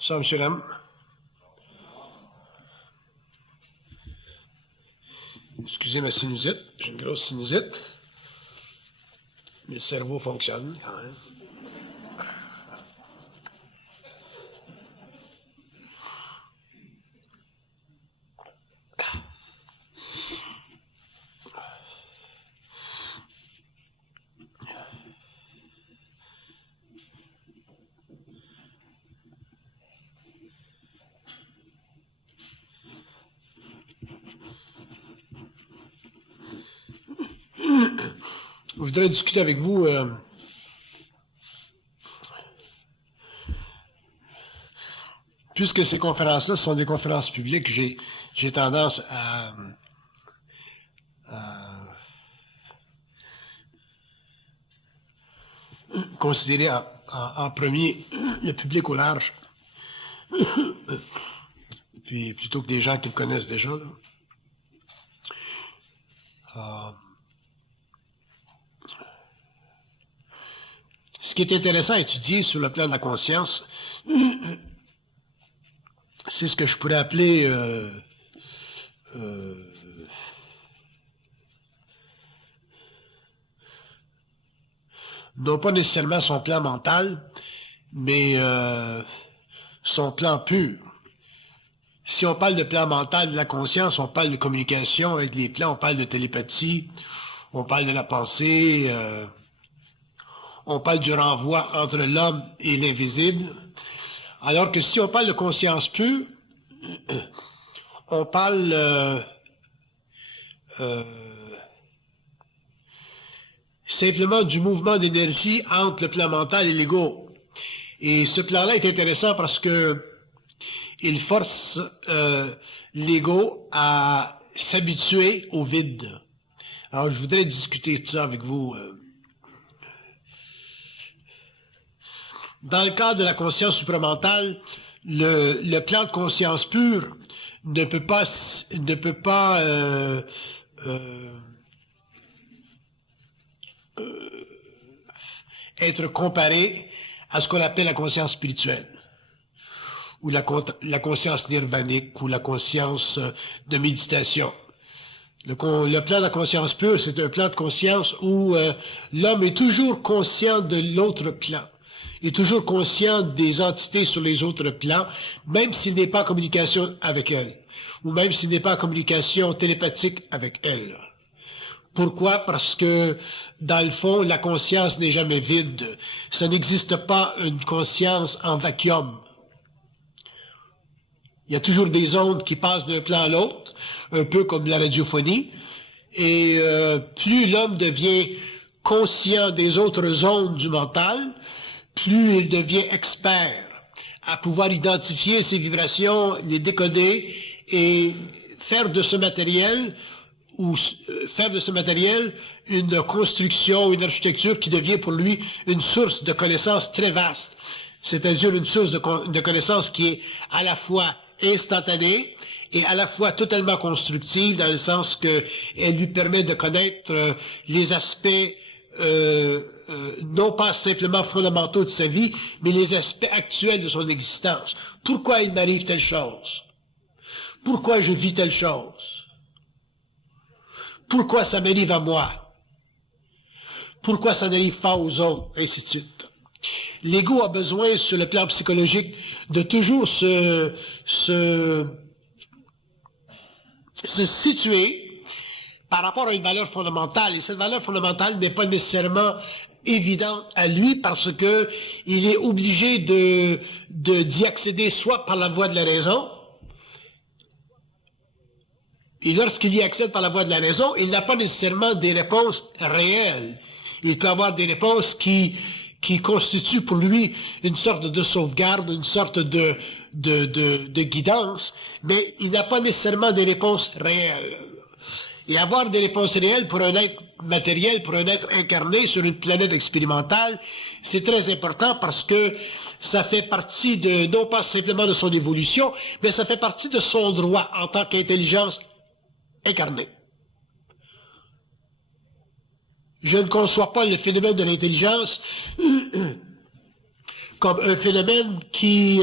Ça, monsieur Lem. Excusez ma sinusite, j'ai une grosse sinusite. Mais le cerveau fonctionne quand même. Je voudrais discuter avec vous puisque ces conférences-là sont des conférences publiques, j'ai tendance à considérer en premier le public au large, puis plutôt que des gens qui me connaissent déjà. Là. Ce qui est intéressant à étudier sur le plan de la conscience, c'est ce que je pourrais appeler non pas nécessairement son plan mental, mais son plan pur. Si on parle de plan mental de la conscience, on parle de communication avec les plans, on parle de télépathie, on parle de la pensée, on parle du renvoi entre l'homme et l'invisible. Alors que si on parle de conscience pure, on parle simplement du mouvement d'énergie entre le plan mental et l'ego. Et ce plan-là est intéressant parce que il force l'ego à s'habituer au vide. Alors, je voudrais discuter de ça avec vous. Dans le cadre de la conscience supramentale, le plan de conscience pure ne peut pas être comparé à ce qu'on appelle la conscience spirituelle, ou la conscience nirvanique, ou la conscience de méditation. Le plan de la conscience pure, c'est un plan de conscience où l'homme est toujours conscient de l'autre plan. Il est toujours conscient des entités sur les autres plans, même s'il n'est pas en communication avec elles, ou même s'il n'est pas en communication télépathique avec elles. Pourquoi? Parce que, dans le fond, la conscience n'est jamais vide. Ça n'existe pas une conscience en vacuum. Il y a toujours des ondes qui passent d'un plan à l'autre, un peu comme la radiophonie, et plus l'homme devient conscient des autres ondes du mental, plus il devient expert à pouvoir identifier ces vibrations, les décoder et faire de ce matériel une construction, une architecture qui devient pour lui une source de connaissances très vaste. C'est-à-dire une source de connaissances qui est à la fois instantanée et à la fois totalement constructive, dans le sens que elle lui permet de connaître les aspects non pas simplement fondamentaux de sa vie, mais les aspects actuels de son existence. Pourquoi il m'arrive telle chose? Pourquoi je vis telle chose? Pourquoi ça m'arrive à moi? Pourquoi ça n'arrive pas aux autres? Ainsi de suite. L'ego a besoin, sur le plan psychologique, de toujours se situer par rapport à une valeur fondamentale. Et cette valeur fondamentale n'est pas nécessairement évidente à lui parce que il est obligé d'y accéder soit par la voie de la raison, et lorsqu'il y accède par la voie de la raison, il n'a pas nécessairement des réponses réelles. Il peut avoir des réponses qui constituent pour lui une sorte de sauvegarde, une sorte de guidance, mais il n'a pas nécessairement des réponses réelles. Et avoir des réponses réelles pour un être matériel, pour un être incarné sur une planète expérimentale, c'est très important parce que ça fait partie de, non pas simplement de son évolution, mais ça fait partie de son droit en tant qu'intelligence incarnée. Je ne conçois pas le phénomène de l'intelligence comme un phénomène qui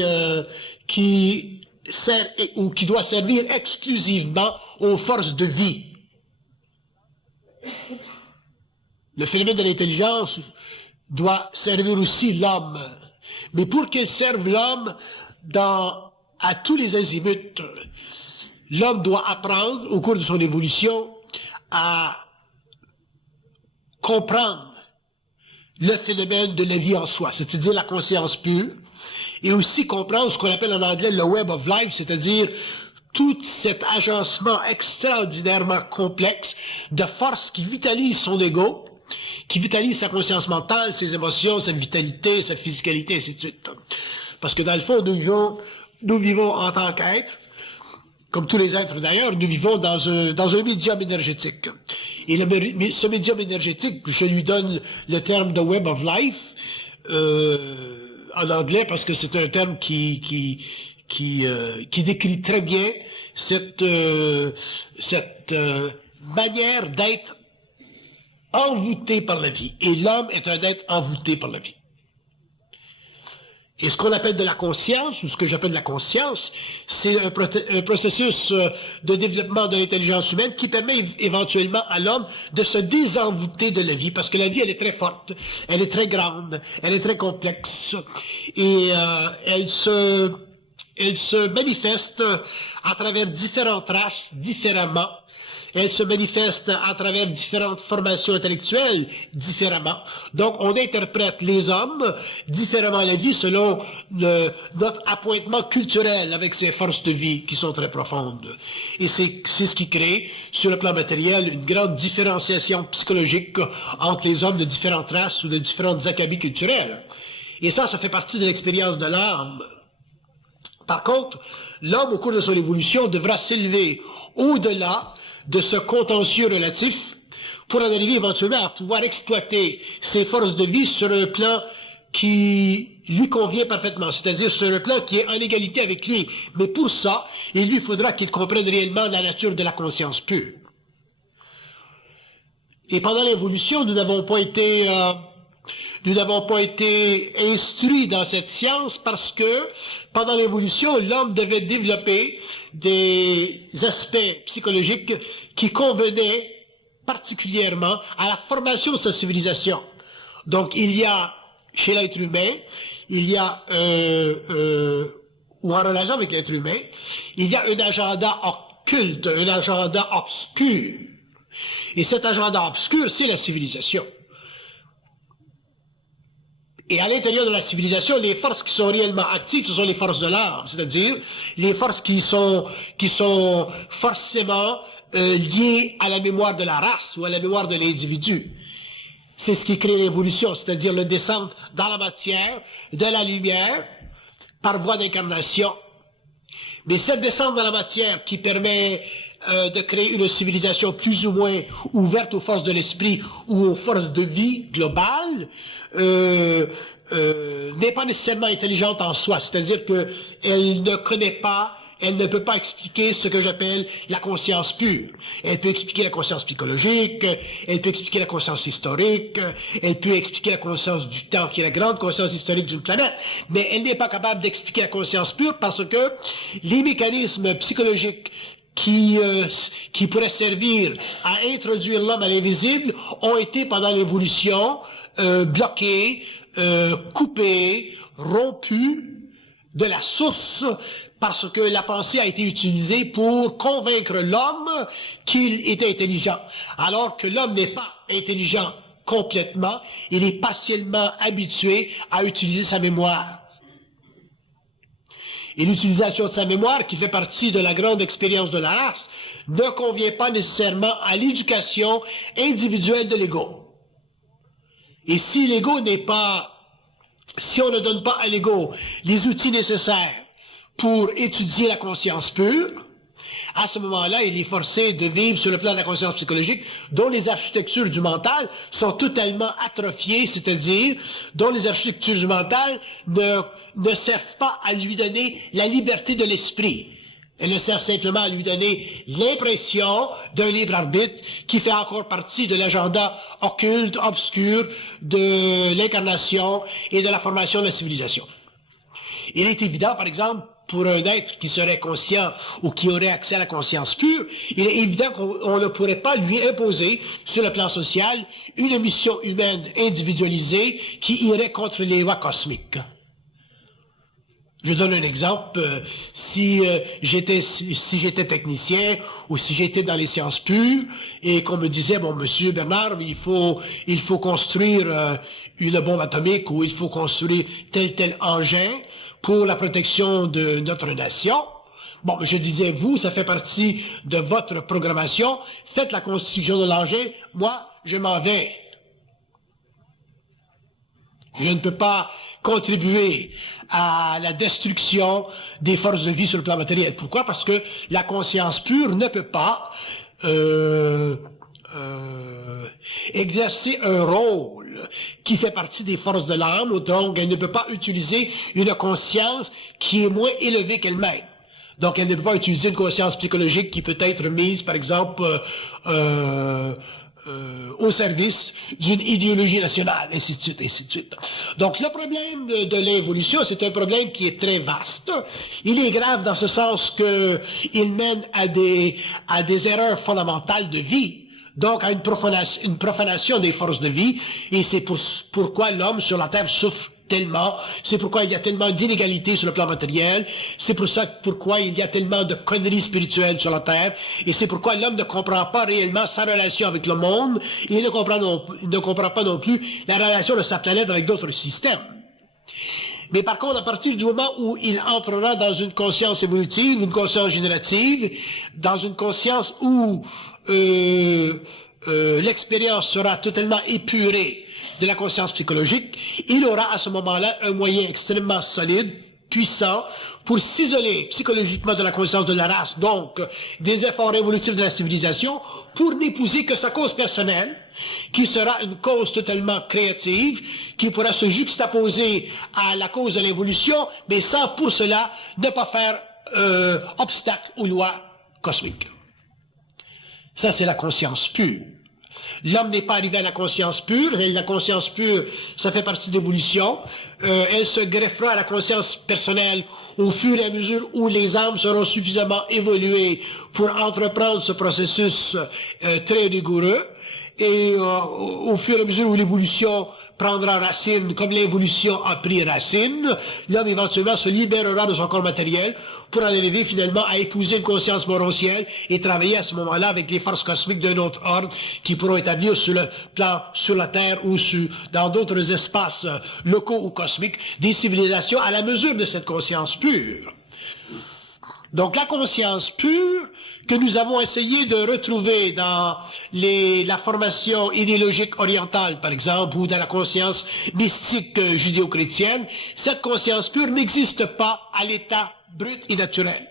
sert ou qui doit servir exclusivement aux forces de vie. Le phénomène de l'intelligence doit servir aussi l'homme. Mais pour qu'il serve l'homme à tous les azimuts, l'homme doit apprendre au cours de son évolution à comprendre le phénomène de la vie en soi, c'est-à-dire la conscience pure, et aussi comprendre ce qu'on appelle en anglais le web of life, c'est-à-dire tout cet agencement extraordinairement complexe de forces qui vitalisent son ego, qui vitalise sa conscience mentale, ses émotions, sa vitalité, sa physicalité, ainsi de suite. Parce que dans le fond, nous vivons en tant qu'êtres, comme tous les êtres d'ailleurs, nous vivons dans un médium énergétique. Et ce médium énergétique, je lui donne le terme de web of life, en anglais, parce que c'est un terme qui décrit très bien cette manière d'être envoûté par la vie. Et l'homme est un être envoûté par la vie. Et ce qu'on appelle de la conscience, ou ce que j'appelle la conscience, c'est un processus de développement de l'intelligence humaine qui permet éventuellement à l'homme de se désenvoûter de la vie, parce que la vie, elle est très forte, elle est très grande, elle est très complexe, et elle se manifeste à travers différentes races, différemment. Elle se manifeste à travers différentes formations intellectuelles différemment. Donc, on interprète les hommes différemment la vie selon notre appointement culturel avec ces forces de vie qui sont très profondes. Et c'est ce qui crée, sur le plan matériel, une grande différenciation psychologique entre les hommes de différentes races ou de différentes acabits culturels. Et ça fait partie de l'expérience de l'âme. Par contre, l'homme, au cours de son évolution, devra s'élever au-delà de ce contentieux relatif pour en arriver éventuellement à pouvoir exploiter ses forces de vie sur un plan qui lui convient parfaitement, c'est-à-dire sur un plan qui est en égalité avec lui. Mais pour ça, il lui faudra qu'il comprenne réellement la nature de la conscience pure. Et pendant l'évolution, nous n'avons pas été instruits dans cette science parce que pendant l'évolution, l'homme devait développer des aspects psychologiques qui convenaient particulièrement à la formation de sa civilisation. Donc, il y a, chez l'être humain, il y a, ou en relation avec l'être humain, il y a un agenda occulte, un agenda obscur. Et cet agenda obscur, c'est la civilisation. Et à l'intérieur de la civilisation, les forces qui sont réellement actives, ce sont les forces de l'âme, c'est-à-dire les forces qui sont forcément liées à la mémoire de la race ou à la mémoire de l'individu. C'est ce qui crée l'évolution, c'est-à-dire le descente dans la matière, de la lumière, par voie d'incarnation. Mais cette descente dans la matière qui permet de créer une civilisation plus ou moins ouverte aux forces de l'esprit ou aux forces de vie globales, n'est pas nécessairement intelligente en soi. C'est-à-dire qu'elle ne connaît pas, elle ne peut pas expliquer ce que j'appelle la conscience pure. Elle peut expliquer la conscience psychologique, elle peut expliquer la conscience historique, elle peut expliquer la conscience du temps, qui est la grande conscience historique d'une planète, mais elle n'est pas capable d'expliquer la conscience pure parce que les mécanismes psychologiques qui pourraient servir à introduire l'homme à l'invisible ont été pendant l'évolution bloqués, coupés, rompus de la source parce que la pensée a été utilisée pour convaincre l'homme qu'il était intelligent. Alors que l'homme n'est pas intelligent complètement, il est partiellement habitué à utiliser sa mémoire. Et l'utilisation de sa mémoire, qui fait partie de la grande expérience de la race, ne convient pas nécessairement à l'éducation individuelle de l'ego. Et si l'ego n'est pas, si on ne donne pas à l'ego les outils nécessaires pour étudier la conscience pure, À ce moment-là, il est forcé de vivre sur le plan de la conscience psychologique, dont les architectures du mental sont totalement atrophiées, c'est-à-dire dont les architectures du mental ne servent pas à lui donner la liberté de l'esprit. Elles ne servent simplement à lui donner l'impression d'un libre arbitre qui fait encore partie de l'agenda occulte, obscur de l'incarnation et de la formation de la civilisation. Il est évident, par exemple, pour un être qui serait conscient ou qui aurait accès à la conscience pure, il est évident qu'on ne pourrait pas lui imposer, sur le plan social, une mission humaine individualisée qui irait contre les lois cosmiques. Je donne un exemple. Si j'étais technicien ou si j'étais dans les sciences pures et qu'on me disait, bon, monsieur Bernard, il faut construire une bombe atomique ou il faut construire tel engin pour la protection de notre nation. Bon, je disais, vous, ça fait partie de votre programmation. Faites la constitution de l'engin. Moi, je m'en vais. Je ne peux pas contribuer à la destruction des forces de vie sur le plan matériel. Pourquoi? Parce que la conscience pure ne peut pas exercer un rôle qui fait partie des forces de l'âme, donc elle ne peut pas utiliser une conscience qui est moins élevée qu'elle-même. Donc elle ne peut pas utiliser une conscience psychologique qui peut être mise, par exemple, au service d'une idéologie nationale, ainsi de suite, ainsi de suite. Donc, le problème de l'évolution, c'est un problème qui est très vaste. Il est grave dans ce sens que il mène à des erreurs fondamentales de vie. Donc, à une profanation des forces de vie. Et c'est pourquoi l'homme sur la Terre souffre tellement, c'est pourquoi il y a tellement d'inégalités sur le plan matériel, c'est pourquoi il y a tellement de conneries spirituelles sur la Terre, et c'est pourquoi l'homme ne comprend pas réellement sa relation avec le monde, et il ne comprend pas non plus la relation de sa planète avec d'autres systèmes. Mais par contre, à partir du moment où il entrera dans une conscience évolutive, une conscience générative, dans une conscience où l'expérience sera totalement épurée de la conscience psychologique, il aura à ce moment-là un moyen extrêmement solide, puissant, pour s'isoler psychologiquement de la conscience de la race, donc des efforts évolutifs de la civilisation, pour n'épouser que sa cause personnelle, qui sera une cause totalement créative, qui pourra se juxtaposer à la cause de l'évolution, mais sans pour cela ne pas faire obstacle aux lois cosmiques. Ça, c'est la conscience pure. L'homme n'est pas arrivé à la conscience pure. La conscience pure, ça fait partie de l'évolution. Elle se greffera à la conscience personnelle au fur et à mesure où les âmes seront suffisamment évoluées pour entreprendre ce processus très rigoureux. Et au fur et à mesure où l'évolution prendra racine, comme l'évolution a pris racine, l'homme éventuellement se libérera de son corps matériel pour en arriver finalement à épouser une conscience morontielle et travailler à ce moment-là avec les forces cosmiques d'un autre ordre qui pourront établir sur le plan, sur la Terre ou dans d'autres espaces locaux ou cosmiques, des civilisations à la mesure de cette conscience pure. Donc la conscience pure que nous avons essayé de retrouver dans la formation idéologique orientale, par exemple, ou dans la conscience mystique judéo-chrétienne, cette conscience pure n'existe pas à l'état brut et naturel.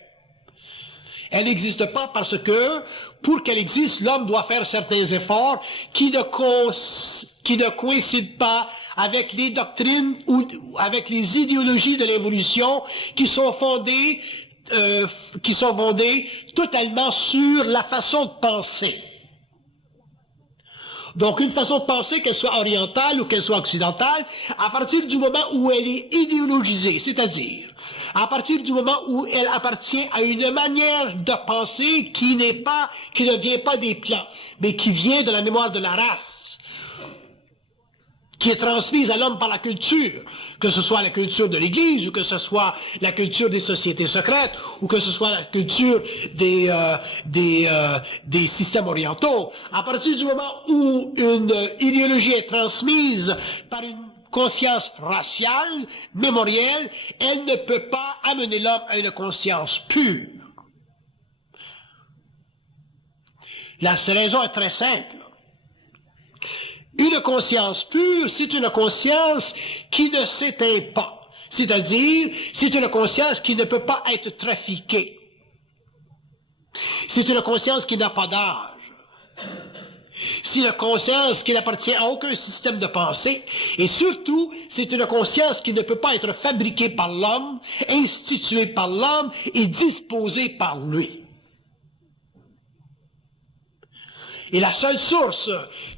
Elle n'existe pas parce que, pour qu'elle existe, l'homme doit faire certains efforts qui ne coïncident pas avec les doctrines ou avec les idéologies de l'évolution qui sont fondées totalement sur la façon de penser. Donc, une façon de penser, qu'elle soit orientale ou qu'elle soit occidentale, à partir du moment où elle est idéologisée, c'est-à-dire à partir du moment où elle appartient à une manière de penser qui ne vient pas des plans, mais qui vient de la mémoire de la race, qui est transmise à l'homme par la culture, que ce soit la culture de l'Église, ou que ce soit la culture des sociétés secrètes, ou que ce soit la culture des systèmes orientaux. À partir du moment où une idéologie est transmise par une conscience raciale, mémorielle, elle ne peut pas amener l'homme à une conscience pure. La raison est très simple. Une conscience pure, c'est une conscience qui ne s'éteint pas. C'est-à-dire, c'est une conscience qui ne peut pas être trafiquée. C'est une conscience qui n'a pas d'âge. C'est une conscience qui n'appartient à aucun système de pensée. Et surtout, c'est une conscience qui ne peut pas être fabriquée par l'homme, instituée par l'homme et disposée par lui. Et la seule source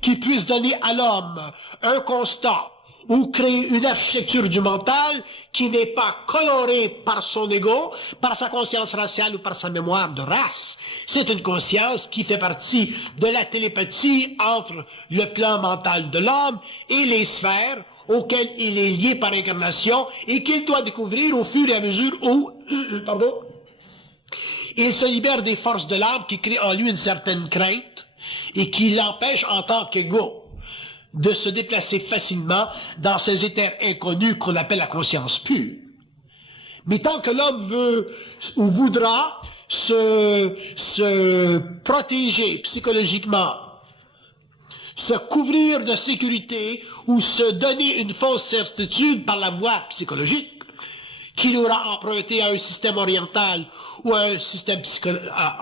qui puisse donner à l'homme un constat ou créer une architecture du mental qui n'est pas colorée par son ego, par sa conscience raciale ou par sa mémoire de race. C'est une conscience qui fait partie de la télépathie entre le plan mental de l'homme et les sphères auxquelles il est lié par incarnation et qu'il doit découvrir au fur et à mesure où, il se libère des forces de l'âme qui créent en lui une certaine crainte et qui l'empêchent en tant qu'ego de se déplacer facilement dans ces éthers inconnus qu'on appelle la conscience pure. Mais tant que l'homme veut ou voudra se protéger psychologiquement, se couvrir de sécurité ou se donner une fausse certitude par la voie psychologique, qu'il aura emprunté à un système oriental ou à un système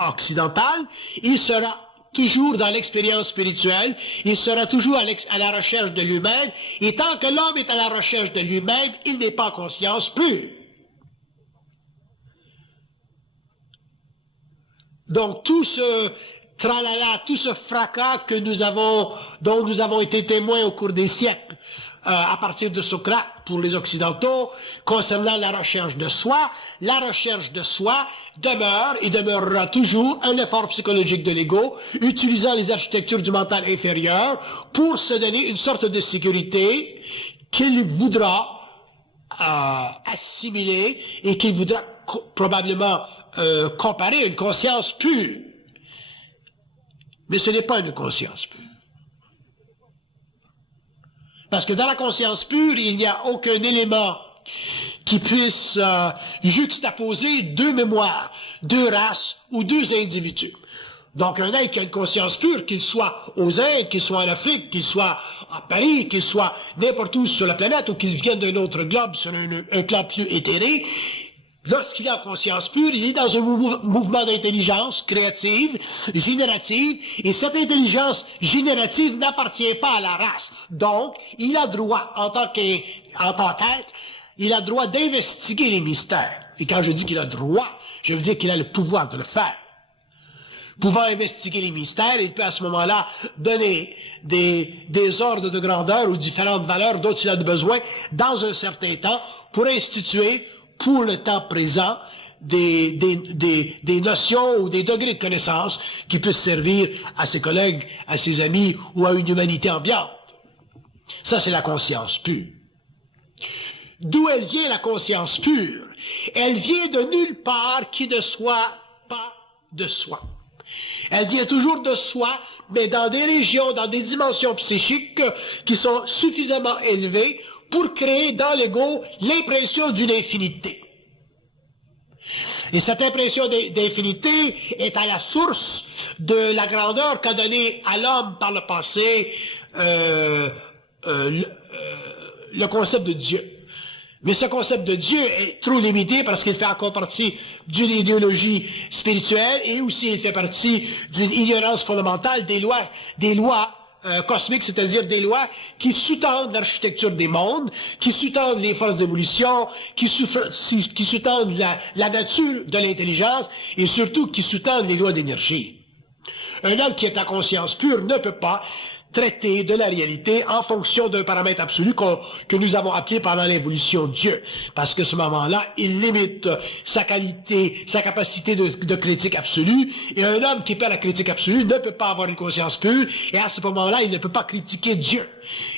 occidental, il sera toujours dans l'expérience spirituelle, il sera toujours à la recherche de lui-même, et tant que l'homme est à la recherche de lui-même, il n'est pas en conscience pure. Donc tout ce tralala, tout ce fracas dont nous avons été témoins au cours des siècles, à partir de Socrate pour les Occidentaux, concernant la recherche de soi demeure et demeurera toujours un effort psychologique de l'ego, utilisant les architectures du mental inférieur pour se donner une sorte de sécurité qu'il voudra assimiler et qu'il voudra probablement comparer à une conscience pure. Mais ce n'est pas une conscience pure. Parce que dans la conscience pure, il n'y a aucun élément qui puisse juxtaposer deux mémoires, deux races ou deux individus. Donc un être qui a une conscience pure, qu'il soit aux Indes, qu'il soit en Afrique, qu'il soit à Paris, qu'il soit n'importe où sur la planète ou qu'il vienne d'un autre globe sur un plan plus éthéré, lorsqu'il est en conscience pure, il est dans un mouvement d'intelligence créative, générative, et cette intelligence générative n'appartient pas à la race. Donc, il a droit, en tant qu'être, il a droit d'investiguer les mystères. Et quand je dis qu'il a droit, je veux dire qu'il a le pouvoir de le faire. Pouvant investiguer les mystères, il peut à ce moment-là donner des ordres de grandeur ou différentes valeurs dont il a besoin dans un certain temps pour instituer pour le temps présent, des notions ou des degrés de connaissance qui puissent servir à ses collègues, à ses amis ou à une humanité ambiante. Ça, c'est la conscience pure. D'où elle vient, la conscience pure? Elle vient de nulle part qui ne soit pas de soi. Elle vient toujours de soi, mais dans des régions, dans des dimensions psychiques qui sont suffisamment élevées pour créer dans l'ego l'impression d'une infinité. Et cette impression d'infinité est à la source de la grandeur qu'a donnée à l'homme par le passé le concept de Dieu. Mais ce concept de Dieu est trop limité parce qu'il fait encore partie d'une idéologie spirituelle et aussi il fait partie d'une ignorance fondamentale des lois cosmiques, c'est-à-dire des lois qui sous-tendent l'architecture des mondes, qui sous-tendent les forces d'évolution, qui sous-tendent la nature de l'intelligence et surtout qui sous-tendent les lois d'énergie. Un homme qui est à conscience pure ne peut pas traiter de la réalité en fonction d'un paramètre absolu que nous avons appelé pendant l'évolution Dieu. Parce que ce moment-là, il limite sa qualité, sa capacité de critique absolue. Et un homme qui perd la critique absolue ne peut pas avoir une conscience pure. Et à ce moment-là, il ne peut pas critiquer Dieu.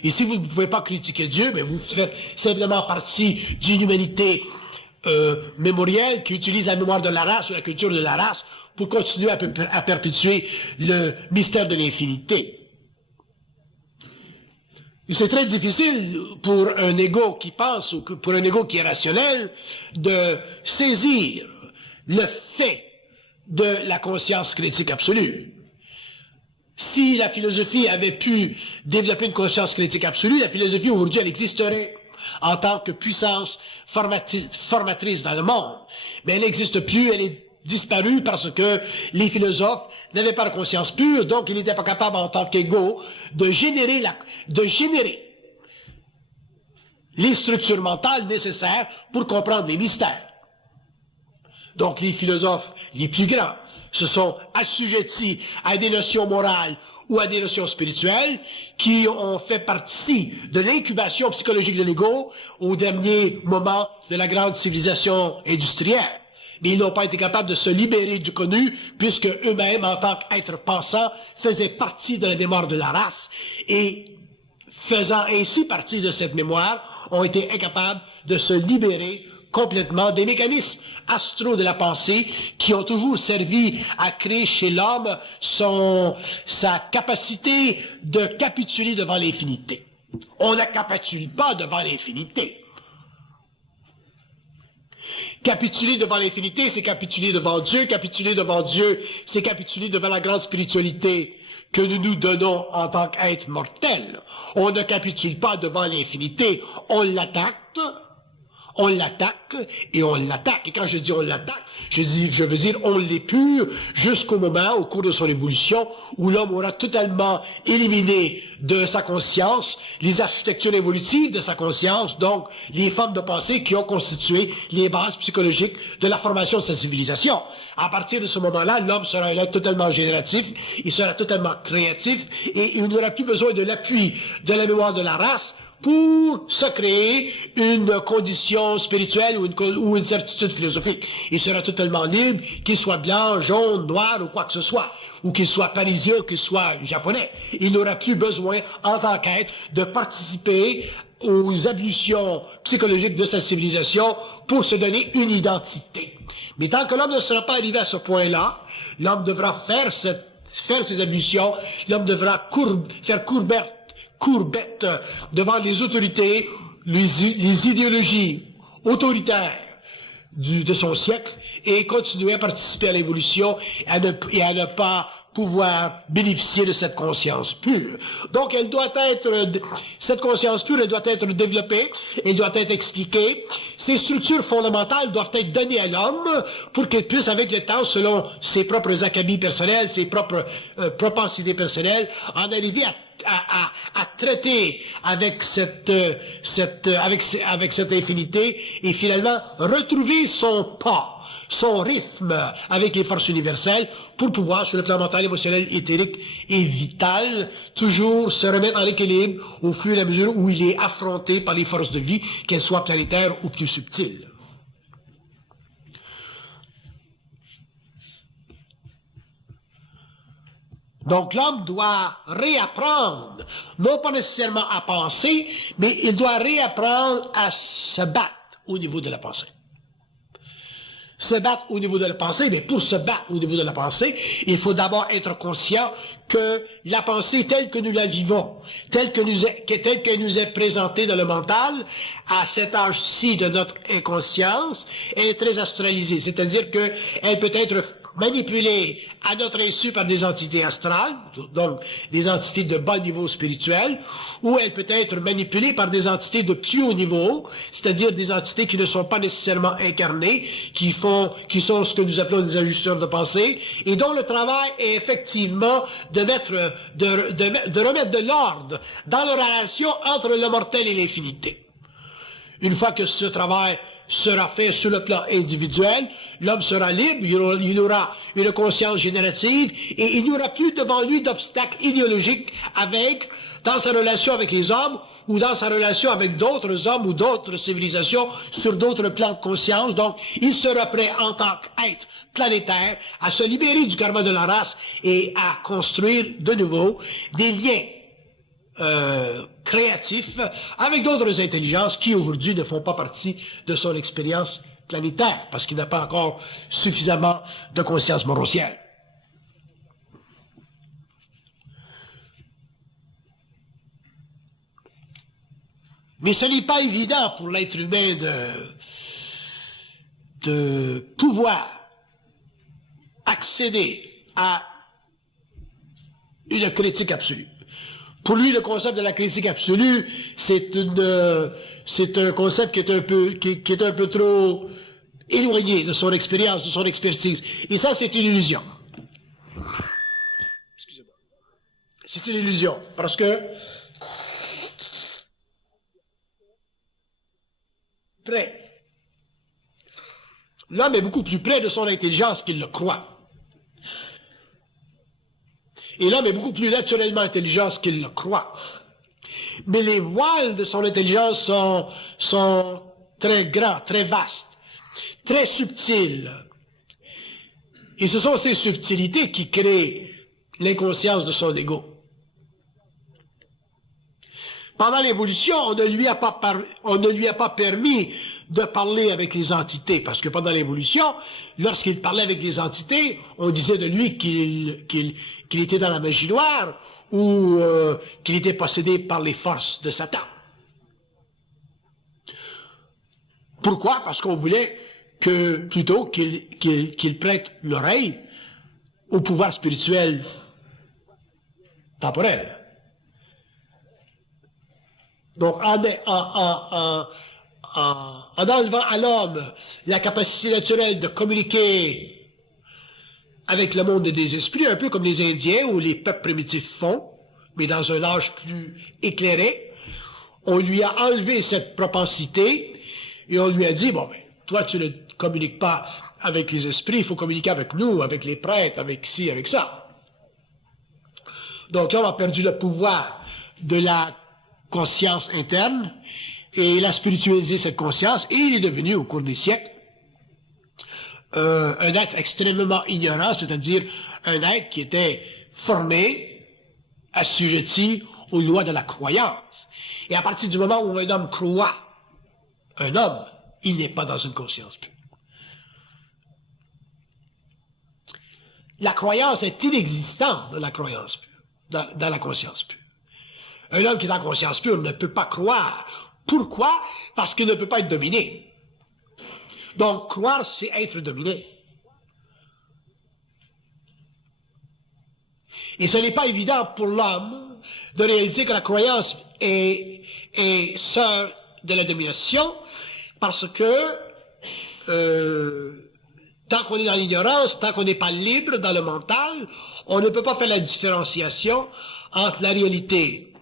Et si vous ne pouvez pas critiquer Dieu, mais vous faites simplement partie d'une humanité mémorielle qui utilise la mémoire de la race ou la culture de la race pour continuer à perpétuer le mystère de l'infinité. C'est très difficile pour un ego qui pense ou pour un ego qui est rationnel de saisir le fait de la conscience critique absolue. Si la philosophie avait pu développer une conscience critique absolue, la philosophie aujourd'hui, elle existerait en tant que puissance formatrice dans le monde. Mais elle n'existe plus, elle est disparu parce que les philosophes n'avaient pas de conscience pure, donc ils n'étaient pas capables en tant qu'égaux de générer les structures mentales nécessaires pour comprendre les mystères. Donc les philosophes les plus grands se sont assujettis à des notions morales ou à des notions spirituelles qui ont fait partie de l'incubation psychologique de l'ego au dernier moment de la grande civilisation industrielle. Mais ils n'ont pas été capables de se libérer du connu puisque eux-mêmes, en tant qu'êtres pensants, faisaient partie de la mémoire de la race et faisant ainsi partie de cette mémoire, ont été incapables de se libérer complètement des mécanismes astraux de la pensée qui ont toujours servi à créer chez l'homme sa capacité de capituler devant l'infinité. On ne capitule pas devant l'infinité. Capituler devant l'infinité, c'est capituler devant Dieu. Capituler devant Dieu, c'est capituler devant la grande spiritualité que nous nous donnons en tant qu'être mortel. On ne capitule pas devant l'infinité, on l'attaque et on l'attaque. Et quand je dis on l'attaque, je veux dire on l'épure jusqu'au moment, au cours de son évolution, où l'homme aura totalement éliminé de sa conscience les architectures évolutives de sa conscience, donc les formes de pensée qui ont constitué les bases psychologiques de la formation de sa civilisation. À partir de ce moment-là, l'homme sera un être totalement génératif, il sera totalement créatif, et il n'aura plus besoin de l'appui de la mémoire de la race pour se créer une condition spirituelle ou une certitude philosophique. Il sera totalement libre, qu'il soit blanc, jaune, noir ou quoi que ce soit, ou qu'il soit parisien ou qu'il soit japonais. Il n'aura plus besoin, en tant qu'être, de participer aux ablutions psychologiques de sa civilisation pour se donner une identité. Mais tant que l'homme ne sera pas arrivé à ce point-là, l'homme devra faire ses ablutions, l'homme devra faire courbette devant les autorités, les idéologies autoritaires de son siècle et continuer à participer à l'évolution et à ne pas pouvoir bénéficier de cette conscience pure. Donc, cette conscience pure, elle doit être développée, elle doit être expliquée. Ces structures fondamentales doivent être données à l'homme pour qu'il puisse, avec le temps, selon ses propres acabits personnels, ses propres propensités personnelles, en arriver à traiter avec cette infinité et finalement retrouver son pas, son rythme avec les forces universelles pour pouvoir, sur le plan mental, émotionnel, éthérique et vital, toujours se remettre en équilibre au fur et à mesure où il est affronté par les forces de vie, qu'elles soient planétaires ou plus subtiles. Donc l'homme doit réapprendre, non pas nécessairement à penser, mais il doit réapprendre à se battre au niveau de la pensée. Se battre au niveau de la pensée, mais pour se battre au niveau de la pensée, il faut d'abord être conscient que la pensée telle que nous la vivons, telle qu'elle nous est présentée dans le mental, à cet âge-ci de notre inconscience, elle est très astralisée, c'est-à-dire qu'elle peut être manipulée à notre insu par des entités astrales, donc des entités de bas niveau spirituel, ou elle peut être manipulée par des entités de plus haut niveau, c'est-à-dire des entités qui ne sont pas nécessairement incarnées, qui sont ce que nous appelons des ajusteurs de pensée, et dont le travail est effectivement de remettre de l'ordre dans la relation entre le mortel et l'infinité. Une fois que ce travail sera fait sur le plan individuel, l'homme sera libre, il aura une conscience générative et il n'y aura plus devant lui d'obstacles idéologiques dans sa relation avec les hommes ou dans sa relation avec d'autres hommes ou d'autres civilisations sur d'autres plans de conscience. Donc, il sera prêt en tant qu'être planétaire à se libérer du karma de la race et à construire de nouveau des liens créatif avec d'autres intelligences qui aujourd'hui ne font pas partie de son expérience planétaire parce qu'il n'a pas encore suffisamment de conscience moroncière. Mais ce n'est pas évident pour l'être humain de pouvoir accéder à une critique absolue. Pour lui, le concept de la critique absolue, c'est un concept qui est un peu trop éloigné de son expérience, de son expertise. Et ça, c'est une illusion. Excusez-moi. C'est une illusion, parce que près. L'homme est beaucoup plus près de son intelligence qu'il le croit. Et l'homme est beaucoup plus naturellement intelligent qu'il le croit. Mais les voiles de son intelligence sont très grands, très vastes, très subtils. Et ce sont ces subtilités qui créent l'inconscience de son ego. Pendant l'évolution, on ne lui a pas permis de parler avec les entités, parce que pendant l'évolution, lorsqu'il parlait avec les entités, on disait de lui qu'il était dans la magie noire ou qu'il était possédé par les forces de Satan. Pourquoi? Parce qu'on voulait que plutôt qu'il prête l'oreille au pouvoir spirituel temporel. Donc, en enlevant à l'homme la capacité naturelle de communiquer avec le monde des esprits, un peu comme les Indiens ou les peuples primitifs font, mais dans un âge plus éclairé, on lui a enlevé cette propensité et on lui a dit, bon, ben, toi, tu ne communiques pas avec les esprits, il faut communiquer avec nous, avec les prêtres, avec ci, avec ça. Donc, l'homme a perdu le pouvoir de la conscience interne, et il a spiritualisé cette conscience, et il est devenu, au cours des siècles, un être extrêmement ignorant, c'est-à-dire un être qui était formé, assujetti aux lois de la croyance. Et à partir du moment où un homme croit, un homme, il n'est pas dans une conscience pure. La croyance est inexistante dans la croyance pure, dans la conscience pure. Un homme qui est en conscience pure ne peut pas croire. Pourquoi? Parce qu'il ne peut pas être dominé. Donc, croire, c'est être dominé. Et ce n'est pas évident pour l'homme de réaliser que la croyance est sœur de la domination, parce que tant qu'on est dans l'ignorance, tant qu'on n'est pas libre dans le mental, on ne peut pas faire la différenciation entre la réalité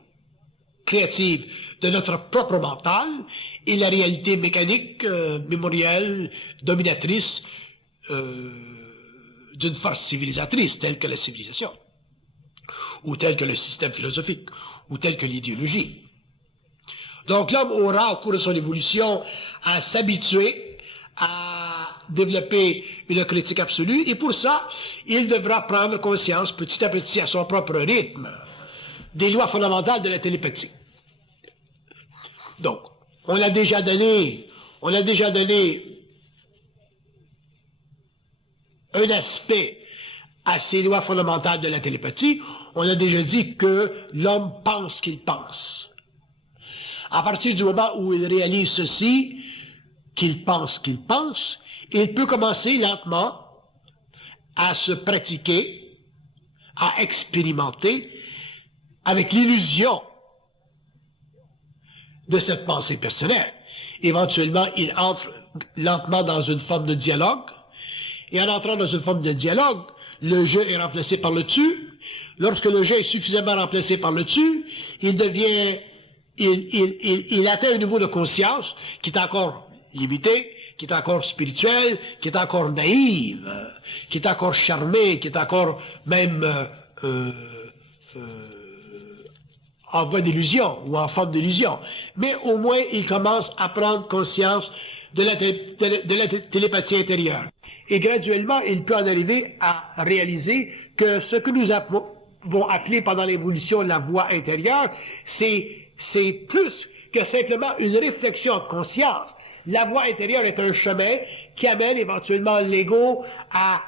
créative de notre propre mental et la réalité mécanique, mémorielle, dominatrice d'une force civilisatrice telle que la civilisation, ou telle que le système philosophique, ou telle que l'idéologie. Donc l'homme aura, au cours de son évolution, à s'habituer à développer une critique absolue, et pour ça, il devra prendre conscience petit à petit, à son propre rythme, des lois fondamentales de la télépathie. Donc, on a déjà donné un aspect à ces lois fondamentales de la télépathie. On a déjà dit que l'homme pense qu'il pense. À partir du moment où il réalise ceci, qu'il pense, il peut commencer lentement à se pratiquer, à expérimenter avec l'illusion de cette pensée personnelle. Éventuellement, il entre lentement dans une forme de dialogue, et en entrant dans une forme de dialogue, le je est remplacé par le tu. Lorsque le je est suffisamment remplacé par le tu, il atteint un niveau de conscience qui est encore limité, qui est encore spirituel, qui est encore naïf, qui est encore charmé, qui est encore même en voie d'illusion ou en forme d'illusion. Mais au moins, il commence à prendre conscience de la télépathie intérieure. Et graduellement, il peut en arriver à réaliser que ce que nous avons appelé pendant l'évolution la voie intérieure, c'est plus que simplement une réflexion de conscience. La voie intérieure est un chemin qui amène éventuellement l'ego à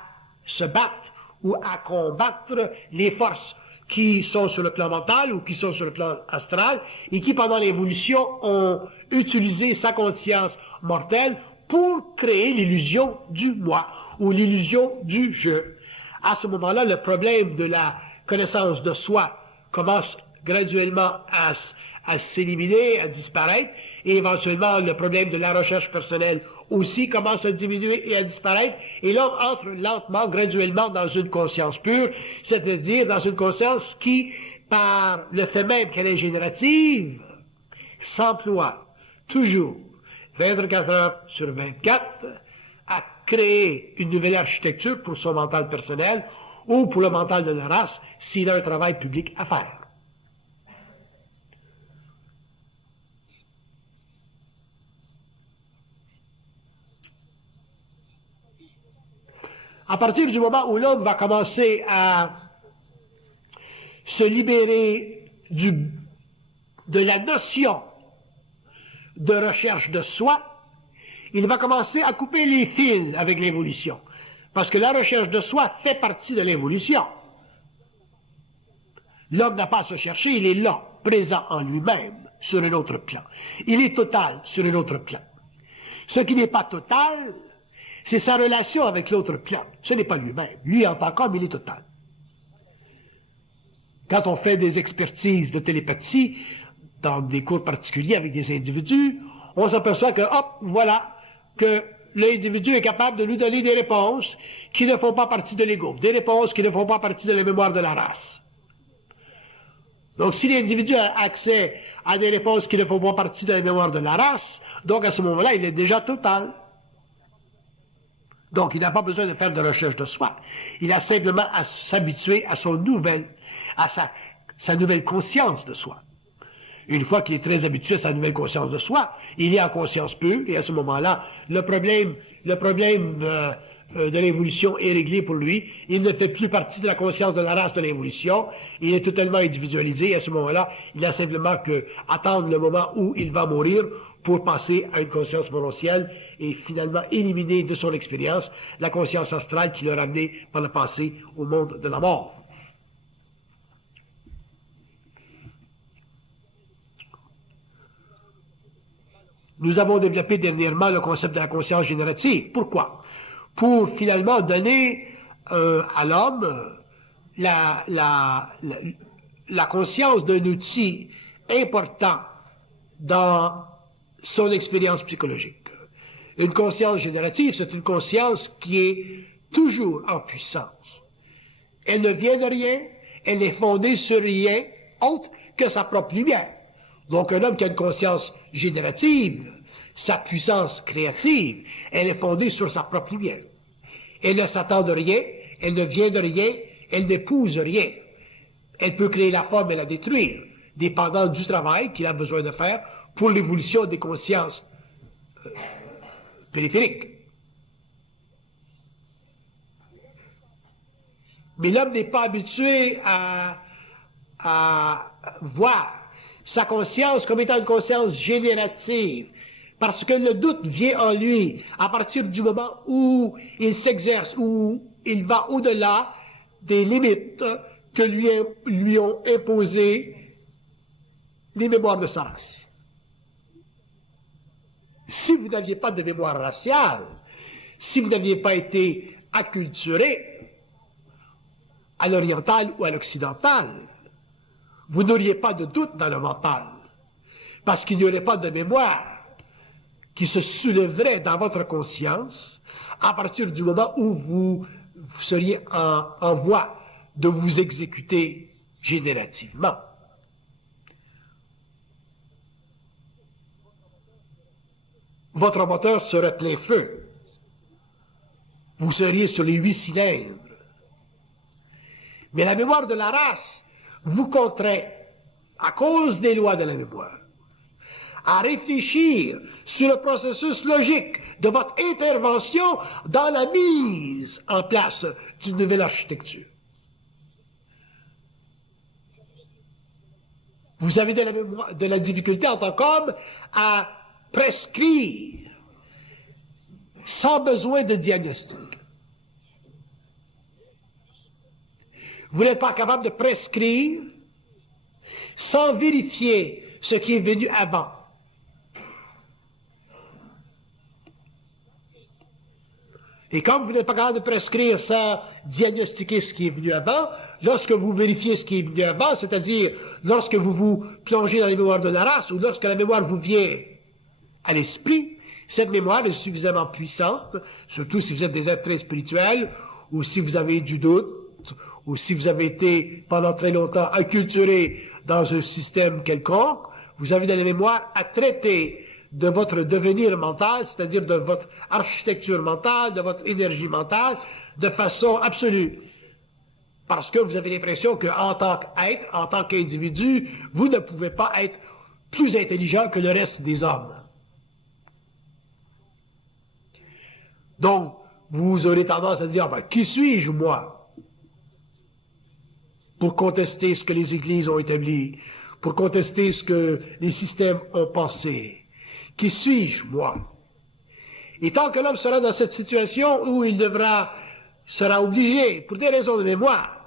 se battre ou à combattre les forces qui sont sur le plan mental ou qui sont sur le plan astral et qui, pendant l'évolution, ont utilisé sa conscience mortelle pour créer l'illusion du moi ou l'illusion du je. À ce moment-là, le problème de la connaissance de soi commence graduellement à s'éliminer, à disparaître, et éventuellement le problème de la recherche personnelle aussi commence à diminuer et à disparaître, et l'homme entre lentement, graduellement dans une conscience pure, c'est-à-dire dans une conscience qui, par le fait même qu'elle est générative, s'emploie toujours 24 heures sur 24 à créer une nouvelle architecture pour son mental personnel ou pour le mental de la race s'il a un travail public à faire. À partir du moment où l'homme va commencer à se libérer de la notion de recherche de soi, il va commencer à couper les fils avec l'évolution. Parce que la recherche de soi fait partie de l'évolution. L'homme n'a pas à se chercher, il est là, présent en lui-même, sur un autre plan. Il est total sur un autre plan. Ce qui n'est pas total, c'est sa relation avec l'autre plan. Ce n'est pas lui-même. Lui, en tant qu'homme, il est total. Quand on fait des expertises de télépathie, dans des cours particuliers avec des individus, on s'aperçoit que, hop, voilà, que l'individu est capable de lui donner des réponses qui ne font pas partie de l'ego, des réponses qui ne font pas partie de la mémoire de la race. Donc, si l'individu a accès à des réponses qui ne font pas partie de la mémoire de la race, donc à ce moment-là, il est déjà total. Donc, il n'a pas besoin de faire de recherche de soi. Il a simplement à s'habituer à sa nouvelle conscience de soi. Une fois qu'il est très habitué à sa nouvelle conscience de soi, il est en conscience pure, et à ce moment-là, le problème de l'évolution est réglé pour lui. Il ne fait plus partie de la conscience de la race de l'évolution. Il est totalement individualisé, et à ce moment-là, il a simplement qu'à attendre le moment où il va mourir pour passer à une conscience morontielle et finalement éliminer de son expérience la conscience astrale qui l'a ramené par le passé au monde de la mort. Nous avons développé dernièrement le concept de la conscience générative. Pourquoi? Pour finalement donner à l'homme la conscience d'un outil important dans son expérience psychologique. Une conscience générative, c'est une conscience qui est toujours en puissance. Elle ne vient de rien, elle n'est fondée sur rien autre que sa propre lumière. Donc, un homme qui a une conscience générative, sa puissance créative, elle est fondée sur sa propre lumière. Elle ne s'attend de rien, elle ne vient de rien, elle n'épouse rien. Elle peut créer la forme et la détruire, dépendant du travail qu'il a besoin de faire pour l'évolution des consciences périphériques. Mais l'homme n'est pas habitué à voir sa conscience comme étant une conscience générative, parce que le doute vient en lui à partir du moment où il s'exerce, où il va au-delà des limites que lui ont imposées les mémoires de sa race. Si vous n'aviez pas de mémoire raciale, si vous n'aviez pas été acculturé à l'oriental ou à l'occidental, vous n'auriez pas de doute dans le mental, parce qu'il n'y aurait pas de mémoire qui se soulèverait dans votre conscience à partir du moment où vous seriez en voie de vous exécuter générativement. Votre moteur serait plein feu. Vous seriez sur les 8 cylindres. Mais la mémoire de la race vous contraint, à cause des lois de la mémoire, à réfléchir sur le processus logique de votre intervention dans la mise en place d'une nouvelle architecture. Vous avez de la difficulté en tant qu'homme à prescrire sans besoin de diagnostic. Vous n'êtes pas capable de prescrire sans vérifier ce qui est venu avant. Et comme vous n'êtes pas capable de prescrire sans diagnostiquer ce qui est venu avant, lorsque vous vérifiez ce qui est venu avant, c'est-à-dire lorsque vous vous plongez dans les mémoires de la race ou lorsque la mémoire vous vient à l'esprit, cette mémoire est suffisamment puissante, surtout si vous êtes des êtres très spirituels ou si vous avez du doute ou si vous avez été pendant très longtemps acculturé dans un système quelconque, vous avez dans la mémoire à traiter de votre devenir mental, c'est-à-dire de votre architecture mentale, de votre énergie mentale, de façon absolue. Parce que vous avez l'impression qu'en tant qu'être, en tant qu'individu, vous ne pouvez pas être plus intelligent que le reste des hommes. Donc, vous aurez tendance à dire, ben, qui suis-je, moi, pour contester ce que les églises ont établi, pour contester ce que les systèmes ont pensé. Qui suis-je, moi? Et tant que l'homme sera dans cette situation où il sera obligé, pour des raisons de mémoire,